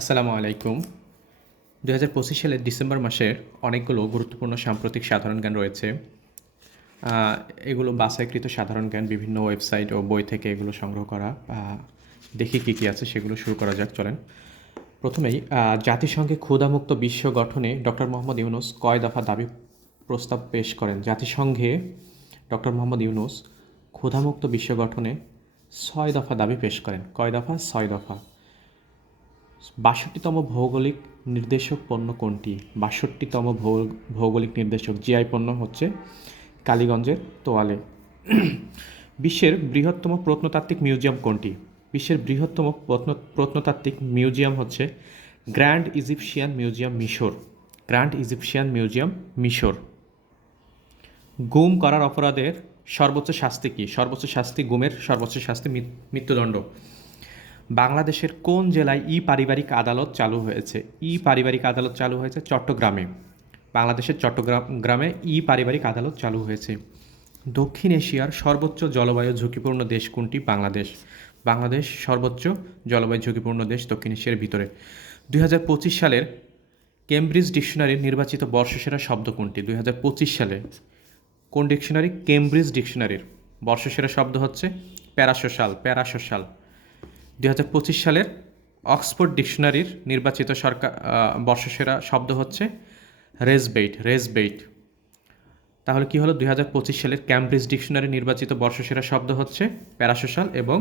আসসালামু আলাইকুম। ২০২৫ সালের ডিসেম্বর মাসের অনেকগুলো গুরুত্বপূর্ণ সাম্প্রতিক সাধারণ জ্ঞান রয়েছে। আ এগুলো বাছাইকৃত সাধারণ জ্ঞান বিভিন্ন ওয়েবসাইট ও বই থেকে এগুলো সংগ্রহ করা। দেখি কী আছে সেগুলো শুরু করা যাক চলেন। প্রথমেই জাতিসংঘে ক্ষুধামুক্ত বিশ্ব গঠনে ডক্টর মোহাম্মদ ইউনূস কয় দফা দাবি প্রস্তাব পেশ করেন? জাতিসংঘে ডক্টর মোহাম্মদ ইউনূস ক্ষুধামুক্ত বিশ্ব গঠনে ৬ দফা দাবি পেশ করেন। কয় দফা? ৬ দফা। ৬২তম ভৌগোলিক নির্দেশক পণ্য কোনটি? ৬২তম ভৌগোলিক নির্দেশক জিআই পণ্য হচ্ছে কালীগঞ্জের তোয়ালে। বিশ্বের বৃহত্তম প্রত্নতাত্ত্বিক মিউজিয়াম কোনটি? বিশ্বের বৃহত্তম প্রত্নতাত্ত্বিক মিউজিয়াম হচ্ছে গ্র্যান্ড ইজিপশিয়ান মিউজিয়াম, মিশর। গ্র্যান্ড ইজিপশিয়ান মিউজিয়াম, মিশর। গুম করার অপরাধের সর্বোচ্চ শাস্তি কী? সর্বোচ্চ শাস্তি, গুমের সর্বোচ্চ শাস্তি মৃত্যুদণ্ড। বাংলাদেশের কোন জেলায় ই পারিবারিক আদালত চালু হয়েছে? ই পারিবারিক আদালত চালু হয়েছে চট্টগ্রামে। বাংলাদেশের চট্টগ্রামে ই পারিবারিক আদালত চালু হয়েছে। দক্ষিণ এশিয়ার সর্বোচ্চ জলবায়ু ঝুঁকিপূর্ণ দেশ কোনটি? বাংলাদেশ। বাংলাদেশ সর্বোচ্চ জলবায়ু ঝুঁকিপূর্ণ দেশ দক্ষিণ এশিয়ার ভিতরে। ২০২৫ সালের কেমব্রিজ ডিকশনারির নির্বাচিত বর্ষসেরা শব্দ কোনটি? ২০২৫ সালে কোন ডিকশনারি? কেমব্রিজ ডিকশনারির বর্ষসেরা শব্দ হচ্ছে প্যারাসোশাল। প্যারাসোশাল। ২০২৫ সালের অক্সফোর্ড ডিকশনারির নির্বাচিত বর্ষসেরা শব্দ হচ্ছে রেজবেইট। রেজবেইট। তাহলে কি হলো? ২০২৫ সালের ক্যামব্রিজ ডিকশনারির নির্বাচিত বর্ষসেরা শব্দ হচ্ছে প্যারাসোশাল এবং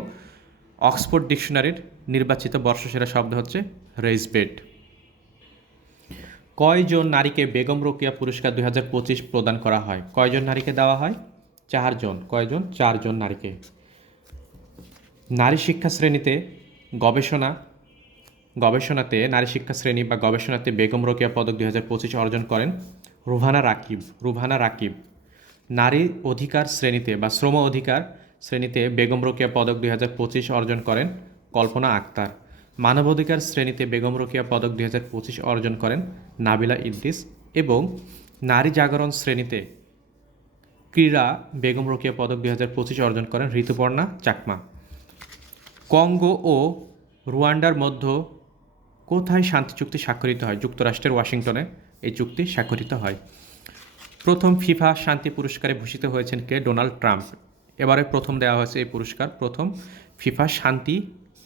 অক্সফোর্ড ডিকশনারির নির্বাচিত বর্ষসেরা শব্দ হচ্ছে রেজবেইট। কয়জন নারীকে বেগম রোকেয়া পুরস্কার ২০২৫ প্রদান করা হয়? কয়জন নারীকে দেওয়া হয়? ৪ জন। কয়জন? ৪ জন নারীকে। নারী শিক্ষা শ্রেণীতে গবেষণাতে নারী শিক্ষা শ্রেণী বা গবেষণাতে বেগম রোকেয়া পদক ২০২৫ অর্জন করেন রুহানা রাকিব। রুহানা রাকিব। নারী অধিকার শ্রেণীতে বা শ্রম অধিকার শ্রেণীতে বেগম রোকেয়া পদক ২০২৫ অর্জন করেন কল্পনা আক্তার। মানবাধিকার শ্রেণীতে বেগম রোকেয়া পদক ২০২৫ অর্জন করেন নাবিলা ইদ্রিস। এবং নারী জাগরণ শ্রেণীতে ক্রীড়া বেগম রোকেয়া পদক ২০২৫ অর্জন করেন ঋতুপর্ণা চাকমা। কঙ্গো ও রুয়ান্ডার মধ্যে কোথায় শান্তি চুক্তি স্বাক্ষরিত হয়? যুক্তরাষ্ট্রের ওয়াশিংটনে এই চুক্তি স্বাক্ষরিত হয়। প্রথম ফিফা শান্তি পুরস্কারে ভূষিত হয়েছেন কে? Donald Trump. এবারে প্রথম দেওয়া হয়েছে এই পুরস্কার। প্রথম ফিফা শান্তি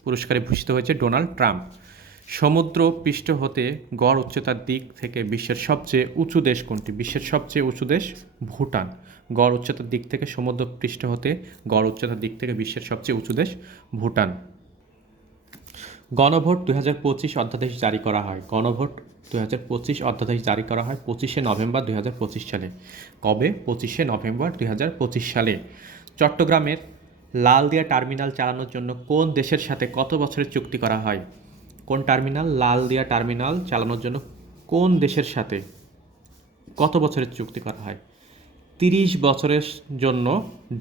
পুরস্কারে ভূষিত হয়েছে ডোনাল্ড ট্রাম্প। সমুদ্র পৃষ্ঠ হতে গড় উচ্চতার দিক থেকে বিশ্বের সবচেয়ে উঁচু দেশ কোনটি? বিশ্বের সবচেয়ে উঁচু দেশ ভুটান। গড় উচ্চতার দিক থেকে সমুদ্র পৃষ্ঠ হতে গড় উচ্চতার দিক থেকে বিশ্বের সবচেয়ে উঁচু দেশ ভুটান। গণভোট ২০২৫ অধ্যাদেশ জারি করা হয়। গণভোট ২০২৫ অধ্যাদেশ জারি করা হয় ২৫শে নভেম্বর ২০২৫ সালে। কবে? ২৫শে নভেম্বর ২০২৫ সালে। চট্টগ্রামের লালদিয়া টার্মিনাল চালানোর জন্য কোন দেশের সাথে কত বছরের চুক্তি করা হয়? কোন টার্মিনাল? লালদিয়া টার্মিনাল চালানোর জন্য কোন দেশের সাথে কত বছরের চুক্তি করা হয়? ৩০ বছরের জন্য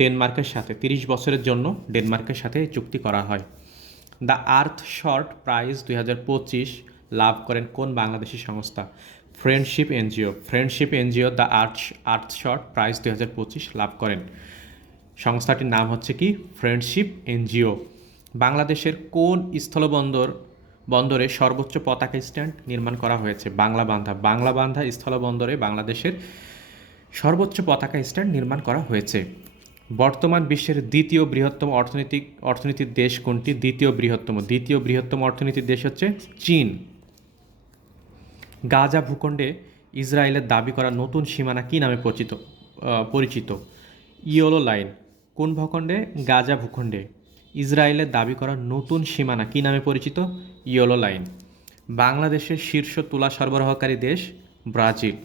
ডেনমার্কের সাথে। ৩০ বছরের জন্য ডেনমার্কের সাথে চুক্তি করা হয়। দ্য আর্থ শর্ট প্রাইজ ২০২৫ লাভ করেন কোন বাংলাদেশি সংস্থা? Friendship NGO. Friendship NGO the earth short prize ২০২৫ লাভ করেন। সংস্থাটির নাম হচ্ছে কি? Friendship NGO. বাংলাদেশের কোন বন্দরে সর্বোচ্চ পতাকা স্ট্যান্ড নির্মাণ করা হয়েছে? বাংলাবান্ধা স্থলবন্দরে বাংলাদেশের সর্বোচ্চ পতাকা স্ট্যান্ড নির্মাণ করা হয়েছে। বর্তমান বিশ্বের দ্বিতীয় বৃহত্তম অর্থনীতির দেশ কোনটি? দ্বিতীয় বৃহত্তম অর্থনীতির দেশ হচ্ছে চীন। গাজা ভূখণ্ডে ইসরায়েলের দাবি করা নতুন সীমানা কী নামে পরিচিত? Yellow line. কোন ভূখণ্ডে? গাজা ভূখণ্ডে ইসরায়েলের দাবি করা নতুন সীমানা কী নামে পরিচিত? Yellow line. বাংলাদেশের শীর্ষ তুলা সরবরাহকারী দেশ ব্রাজিল।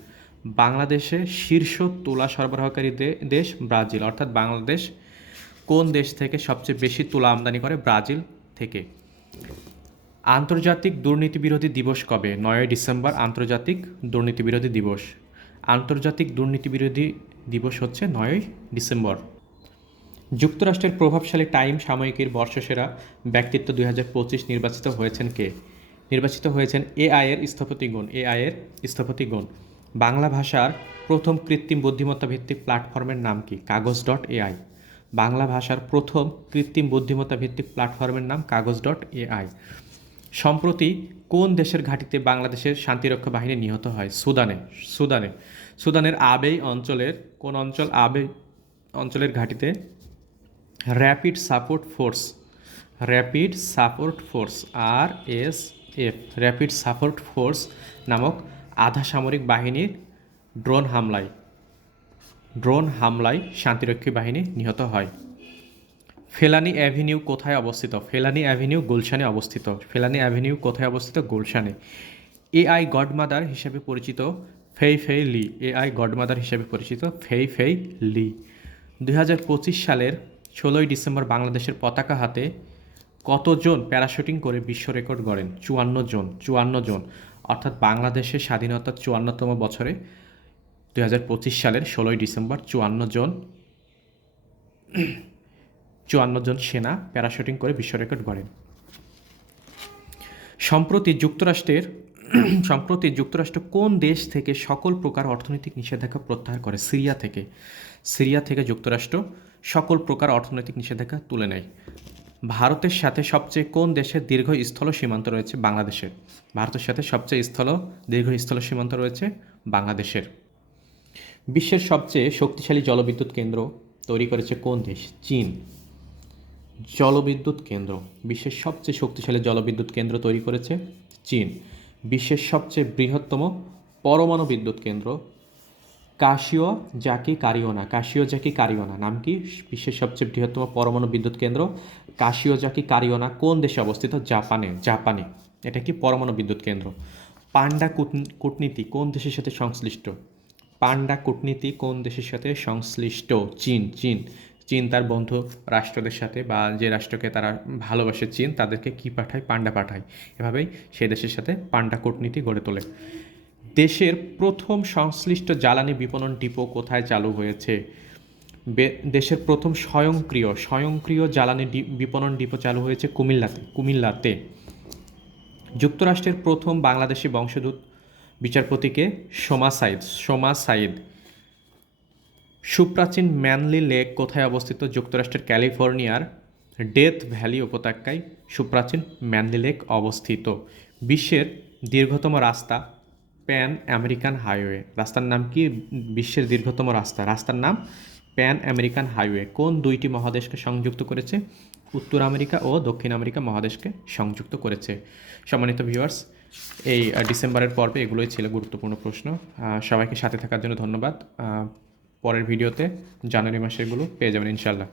বাংলাদেশের শীর্ষ তুলা সরবরাহকারী দেশ ব্রাজিল। অর্থাৎ বাংলাদেশ কোন দেশ থেকে সবচেয়ে বেশি তুলা আমদানি করে? ব্রাজিল থেকে। আন্তর্জাতিক দুর্নীতি বিরোধী দিবস কবে? ৯ ডিসেম্বর আন্তর্জাতিক দুর্নীতি বিরোধী দিবস। আন্তর্জাতিক দুর্নীতি বিরোধী দিবস হচ্ছে ৯ ডিসেম্বর। যুক্তরাষ্ট্রের প্রভাবশালী টাইম সাময়িকীর বর্ষসেরা ব্যক্তিত্ব ২০২৫ নির্বাচিত হয়েছেন কে? নির্বাচিত হয়েছেন এআই এর স্থপতিগণ। বাংলা ভাষার প্রথম কৃত্রিম বুদ্ধিমত্তা ভিত্তিক প্ল্যাটফর্মের নাম কি? কাগজ.এআই। বাংলা ভাষার প্রথম কৃত্রিম বুদ্ধিমত্তা ভিত্তিক প্ল্যাটফর্মের নাম কাগজ.এআই। সম্প্রতি কোন দেশের ঘাঁটিতে বাংলাদেশের শান্তিরক্ষা বাহিনী নিহত হয়? সুদানের আবেই অঞ্চলের কোন অঞ্চল? আবেই অঞ্চলের ঘাঁটিতে rapid support force RSF rapid support force নামক আধা সামরিক বাহিনীর ড্রোন হামলায় শান্তিরক্ষী বাহিনী নিহত হয়। ফেলানী অ্যাভিনিউ কোথায় অবস্থিত? ফেলানী অ্যাভিনিউ গুলশানে অবস্থিত। গুলশানে। এআই গডমাদার হিসেবে পরিচিত ফেই ফেই লি। 2025 সালের 16 ডিসেম্বর বাংলাদেশের পতাকা হাতে কতজন প্যারাশুটিং করে বিশ্ব রেকর্ড গড়েন? 54 জন। অর্থাৎ বাংলাদেশের স্বাধীনতার 54তম বছরে 2025 সালের 16 ডিসেম্বর 54 জন সেনা প্যারাশুটিং করে বিশ্ব রেকর্ড গড়েন। সম্প্রতি যুক্তরাষ্ট্র কোন দেশ থেকে সকল প্রকার অর্থনৈতিক নিষেধাজ্ঞা প্রত্যাহার করে? সিরিয়া থেকে যুক্তরাষ্ট্র সকল প্রকার অর্থনৈতিক নিষেধাজ্ঞা তুলে নেয়। ভারতের সাথে সবচেয়ে কোন দেশের দীর্ঘ স্থল সীমান্ত রয়েছে? বাংলাদেশের। ভারতের সাথে সবচেয়ে দীর্ঘ স্থল সীমান্ত রয়েছে বাংলাদেশের। বিশ্বের সবচেয়ে শক্তিশালী জলবিদ্যুৎ কেন্দ্র তৈরি করেছে কোন দেশ? চীন। বিশ্বের সবচেয়ে শক্তিশালী জলবিদ্যুৎ কেন্দ্র তৈরি করেছে চীন। বিশ্বের সবচেয়ে বৃহত্তম পরমাণু বিদ্যুৎ কেন্দ্র কাশিওজাকি কারিওনা নাম কি? বিশ্বের সবচেয়ে বৃহত্তম পরমাণু বিদ্যুৎ কেন্দ্র কাশিওজাকি কারিওনা কোন দেশে অবস্থিত? জাপানে। এটা কি পরমাণু বিদ্যুৎ কেন্দ্র। পান্ডা কূটনীতি কোন দেশের সাথে সংশ্লিষ্ট? চীন তার বন্ধু রাষ্ট্রদের সাথে বা যে রাষ্ট্রকে তারা ভালোবাসে চীন তাদেরকে কি পাঠায়? পান্ডা পাঠায়। এভাবেই সে দেশের সাথে পান্ডা কূটনীতি গড়ে তোলে। দেশের প্রথম সংশ্লিষ্ট জ্বালানি বিপণন ডিপো কোথায় চালু হয়েছে? দেশের প্রথম স্বয়ংক্রিয় জ্বালানি বিপণন ডিপো চালু হয়েছে কুমিল্লাতে। যুক্তরাষ্ট্রের প্রথম বাংলাদেশি বংশোদ্ভূত বিচারপতিকে? সোমা সাইদ। সুপ্রাচীন ম্যানলি লেক কোথায় অবস্থিত? যুক্তরাষ্ট্রের ক্যালিফোর্নিয়ার ডেথ ভ্যালি উপত্যকায় সুপ্রাচীন ম্যানলি লেক অবস্থিত। বিশ্বের দীর্ঘতম রাস্তা প্যান আমেরিকান হাইওয়ে। রাস্তার নাম কি? বিশ্বের দীর্ঘতম রাস্তার নাম প্যান আমেরিকান হাইওয়ে। কোন দুইটি মহাদেশকে সংযুক্ত করেছে? উত্তর আমেরিকা ও দক্ষিণ আমেরিকা মহাদেশকে সংযুক্ত করেছে। সম্মানিত ভিউয়ার্স, এই ডিসেম্বরের পর্বে এগুলোই ছিল গুরুত্বপূর্ণ প্রশ্ন। সবাইকে সাথে থাকার জন্য ধন্যবাদ। পরের ভিডিওতে জানুয়ারি মাসেরগুলো পেয়ে যাবেন ইনশাল্লাহ।